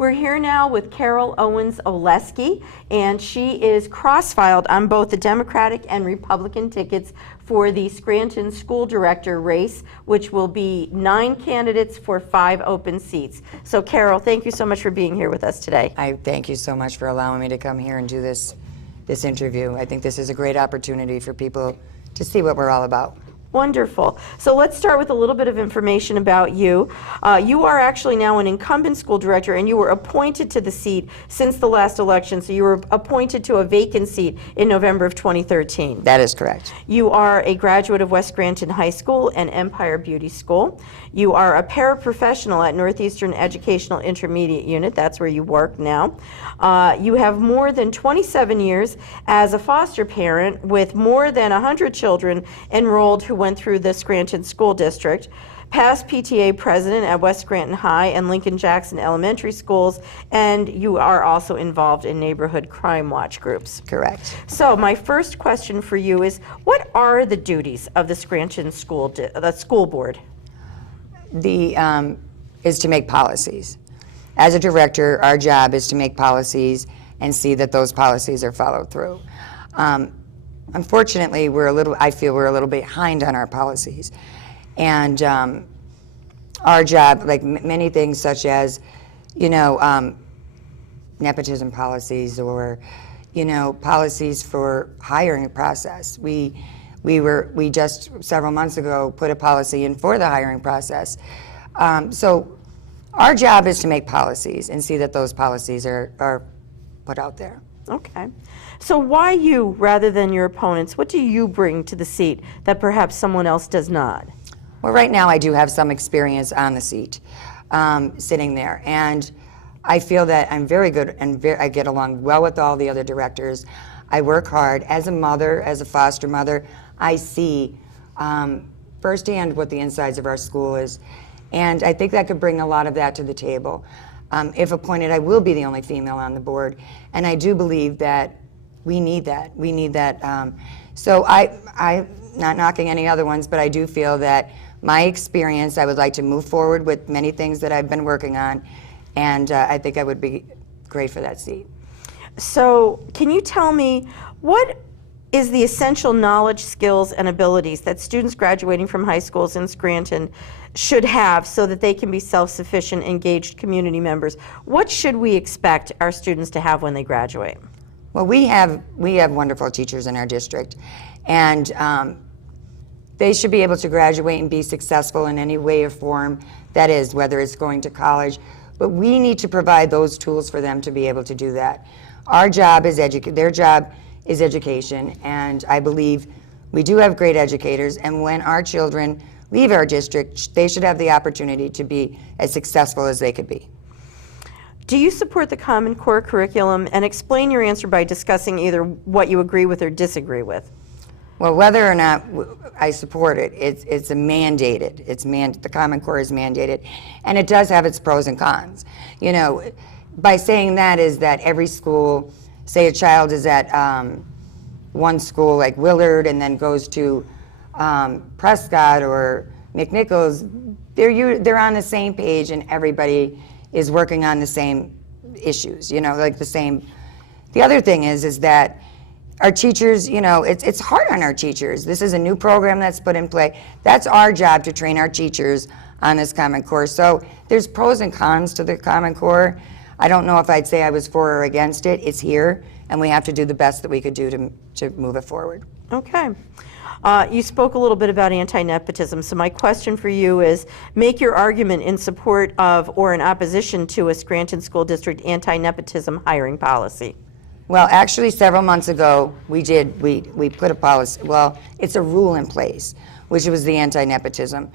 We're here now with Carol Owens-Oleski, and she is cross-filed on both the Democratic and Republican tickets for the Scranton School Director race, which will be 9 candidates for 5 open seats. So Carol, thank you so much for being here with us today. I thank you so much for allowing me to come here and do this interview. I think this is a great opportunity for people to see what we're all about. Wonderful. So let's start with a little bit of information about you. You are actually now an incumbent school director, and you were appointed to the seat since the last election. So you were appointed to a vacant seat in November of 2013. That is correct. You are a graduate of West Scranton High School and Empire Beauty School. You are a paraprofessional at Northeastern Educational Intermediate Unit. That's where you work now. You have more than 27 years as a foster parent with more than 100 children enrolled who went through the Scranton School District, past PTA president at West Scranton High and Lincoln Jackson Elementary Schools, and you are also involved in neighborhood crime watch groups. Correct. So my first question for you is, what are the duties of the Scranton school board? Is to make policies. As a director, our job is to make policies and see that those policies are followed through. Unfortunately, I feel we're a little behind on our policies. And our job, like many things such as, nepotism policies or, policies for hiring process. We just several months ago put a policy in for the hiring process. So our job is to make policies and see that those policies are put out there. Okay. So why you rather than your opponents? What do you bring to the seat that perhaps someone else does not? Well, right now I do have some experience on the seat, sitting there. And I feel that I'm very good and I get along well with all the other directors. I work hard. As a mother, as a foster mother, I see firsthand what the insides of our school is. And I think that could bring a lot of that to the table. If appointed, I will be the only female on the board. And I do believe that we need that. We need that. So I'm not knocking any other ones, but I do feel that my experience, I would like to move forward with many things that I've been working on. And I think I would be great for that seat. So can you tell me what is the essential knowledge, skills, and abilities that students graduating from high schools in Scranton should have so that they can be self-sufficient, engaged community members? What should we expect our students to have when they graduate? Well, we have wonderful teachers in our district, and they should be able to graduate and be successful in any way or form that is, whether it's going to college. But we need to provide those tools for them to be able to do that. Our job is their job is education, and I believe we do have great educators, and when our children leave our district, they should have the opportunity to be as successful as they could be. Do you support the Common Core curriculum? And explain your answer by discussing either what you agree with or disagree with. Well, whether or not I support it, it's a mandated. The Common Core is mandated, and it does have its pros and cons. By saying that is that every school, say a child is at one school like Willard and then goes to Prescott or McNichols, they're on the same page and everybody is working on the same issues, like the same. The other thing is that our teachers, it's hard on our teachers. This is a new program that's put in play. That's our job, to train our teachers on this Common Core. So there's pros and cons to the Common Core. I don't know if I'd say I was for or against it. It's here, and we have to do the best that we could do to move it forward. Okay. You spoke a little bit about anti-nepotism, so my question for you is, make your argument in support of or in opposition to a Scranton School District anti-nepotism hiring policy. Well, actually, several months ago, we put a policy, well, it's a rule in place, which was the anti-nepotism.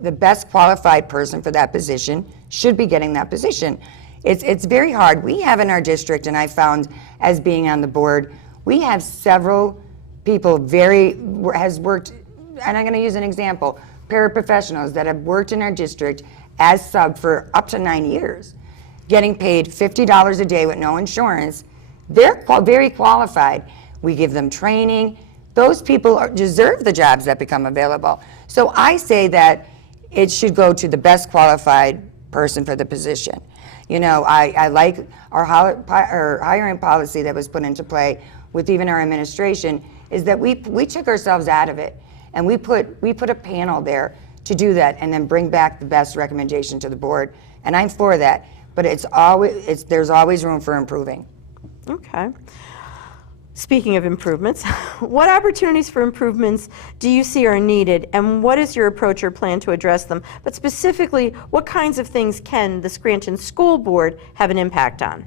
The best qualified person for that position should be getting that position. It's very hard. We have in our district, and I found as being on the board, we have several people has worked, and I'm going to use an example, paraprofessionals that have worked in our district as sub for up to 9 years, getting paid $50 a day with no insurance. They're very qualified. We give them training. Those people deserve the jobs that become available. So I say that it should go to the best qualified person for the position. You know, I like our hiring policy that was put into play with even our administration, is that we took ourselves out of it, and we put a panel there to do that and then bring back the best recommendation to the board. And I'm for that, but there's always room for improving. Okay. Speaking of improvements, what opportunities for improvements do you see are needed, and what is your approach or plan to address them? But specifically, what kinds of things can the Scranton School Board have an impact on?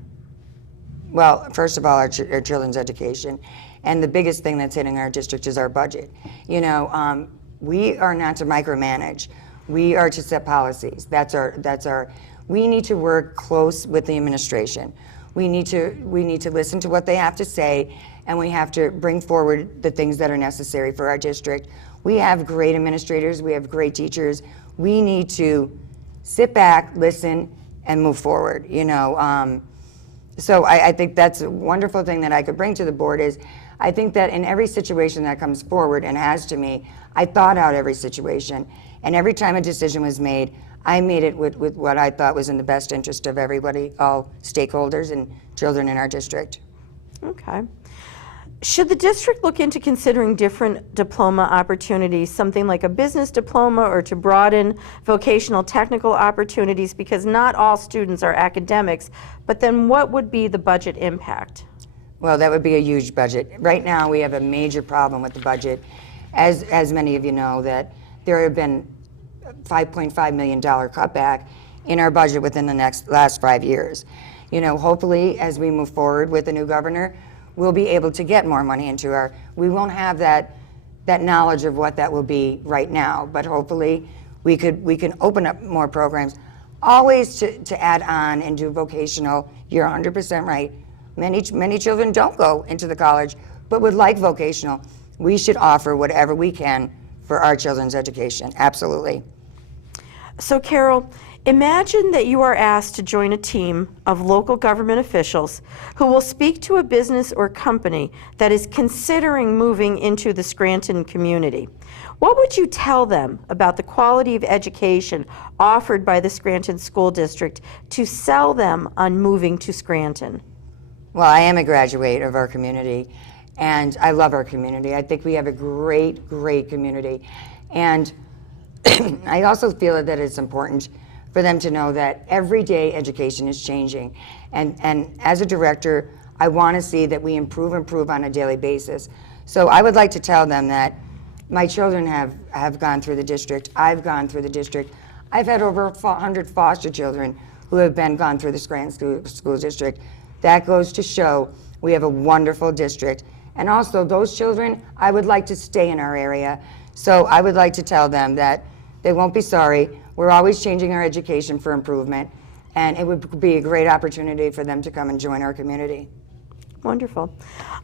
Well, first of all, our children's education. And the biggest thing that's hitting our district is our budget. You know, we are not to micromanage. We are to set policies. We need to work close with the administration. We need to listen to what they have to say, and we have to bring forward the things that are necessary for our district. We have great administrators, we have great teachers. We need to sit back, listen, and move forward, you know. So I think that's a wonderful thing that I could bring to the board is, I think that in every situation that comes forward and has to me, I thought out every situation, and every time a decision was made, I made it with what I thought was in the best interest of everybody, all stakeholders and children in our district. Okay. Should the district look into considering different diploma opportunities, something like a business diploma, or to broaden vocational technical opportunities, because not all students are academics, but then what would be the budget impact? Well, that would be a huge budget. Right now, we have a major problem with the budget. As many of you know, that there have been $5.5 million cutback in our budget within the last 5 years. You know, hopefully, as we move forward with the new governor, we'll be able to get more money into we won't have that knowledge of what that will be right now, but hopefully we can open up more programs, always to add on and do vocational. You're 100% right. Many children don't go into the college, but would like vocational. We should offer whatever we can for our children's education, absolutely. So Carol, imagine that you are asked to join a team of local government officials who will speak to a business or company that is considering moving into the Scranton community. What would you tell them about the quality of education offered by the Scranton School District to sell them on moving to Scranton? Well, I am a graduate of our community, and I love our community. I think we have a great, great community. And I also feel that it's important for them to know that every day education is changing. And as a director, I want to see that we improve on a daily basis. So I would like to tell them that my children have gone through the district. I've gone through the district. I've had over 100 foster children who have gone through the Scranton School District. That goes to show we have a wonderful district. And also those children, I would like to stay in our area. So I would like to tell them that they won't be sorry. We're always changing our education for improvement, and it would be a great opportunity for them to come and join our community. Wonderful.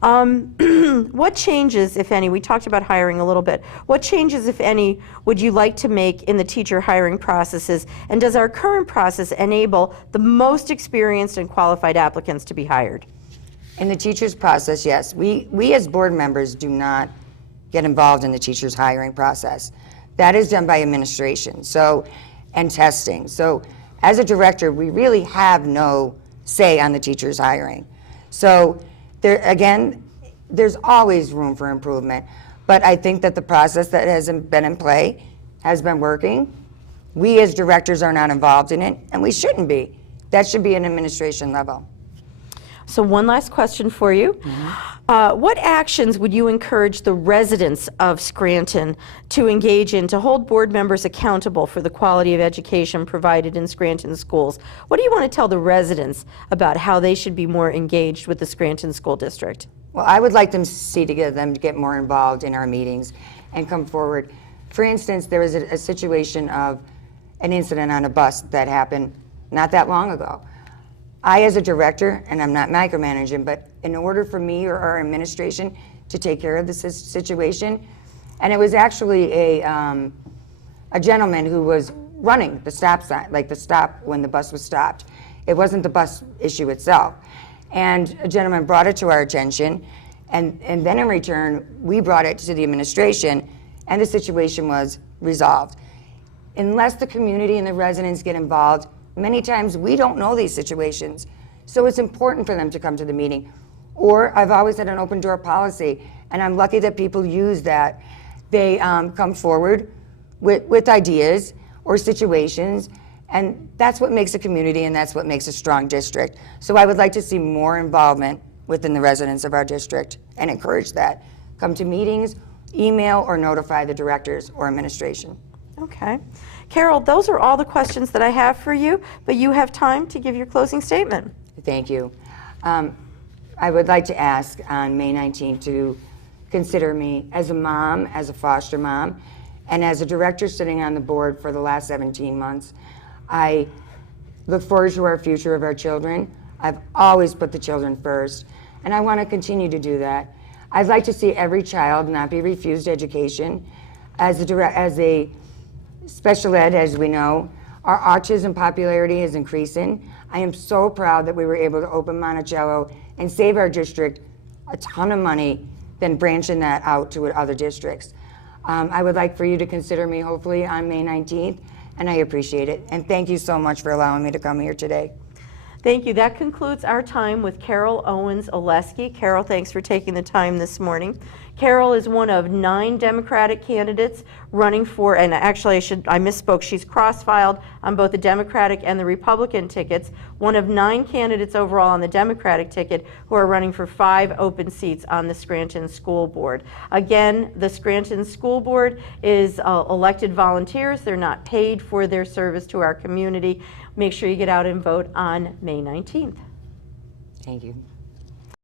What changes, if any, we talked about hiring a little bit, what changes, if any, would you like to make in the teacher hiring processes, and does our current process enable the most experienced and qualified applicants to be hired? In the teachers process, yes. We as board members do not get involved in the teachers hiring process. That is done by administration, and testing. So as a director, we really have no say on the teachers hiring. So there's always room for improvement, but I think that the process that has been in play has been working. We as directors are not involved in it, and we shouldn't be. That should be an administration level. So one last question for you. Mm-hmm. What actions would you encourage the residents of Scranton to engage in to hold board members accountable for the quality of education provided in Scranton schools? What do you want to tell the residents about how they should be more engaged with the Scranton School District? Well, I would like them to get them to get more involved in our meetings and come forward. For instance, there was a situation of an incident on a bus that happened not that long ago. I, as a director, and I'm not micromanaging, but in order for me or our administration to take care of this situation, and it was actually a gentleman who was running the stop sign, like the stop when the bus was stopped. It wasn't the bus issue itself. And a gentleman brought it to our attention, and then in return, we brought it to the administration, and the situation was resolved. Unless the community and the residents get involved, Many times we don't know these situations, so it's important for them to come to the meeting. Or I've always had an open door policy, and I'm lucky that people use that. They come forward with ideas or situations, and that's what makes a community, and that's what makes a strong district. So I would like to see more involvement within the residents of our district and encourage that. Come to meetings, email, or notify the directors or administration. Okay. Carol, those are all the questions that I have for you, but you have time to give your closing statement. Thank you. I would like to ask on May 19th to consider me as a mom, as a foster mom, and as a director sitting on the board for the last 17 months. I look forward to our future of our children. I've always put the children first, and I want to continue to do that. I'd like to see every child not be refused education. As a special ed, as we know, our autism popularity is increasing. I am so proud that we were able to open Monticello and save our district a ton of money than branching that out to other districts. I would like for you to consider me hopefully on May 19th, and I appreciate it. And thank you so much for allowing me to come here today. Thank you. That concludes our time with Carol Owens-Oleski. Carol, thanks for taking the time this morning. Carol is one of 9 Democratic candidates running for, and actually I misspoke, she's cross-filed on both the Democratic and the Republican tickets, one of 9 candidates overall on the Democratic ticket who are running for 5 open seats on the Scranton School Board. Again, the Scranton School Board is elected volunteers. They're not paid for their service to our community. Make sure you get out and vote on May 19th. Thank you.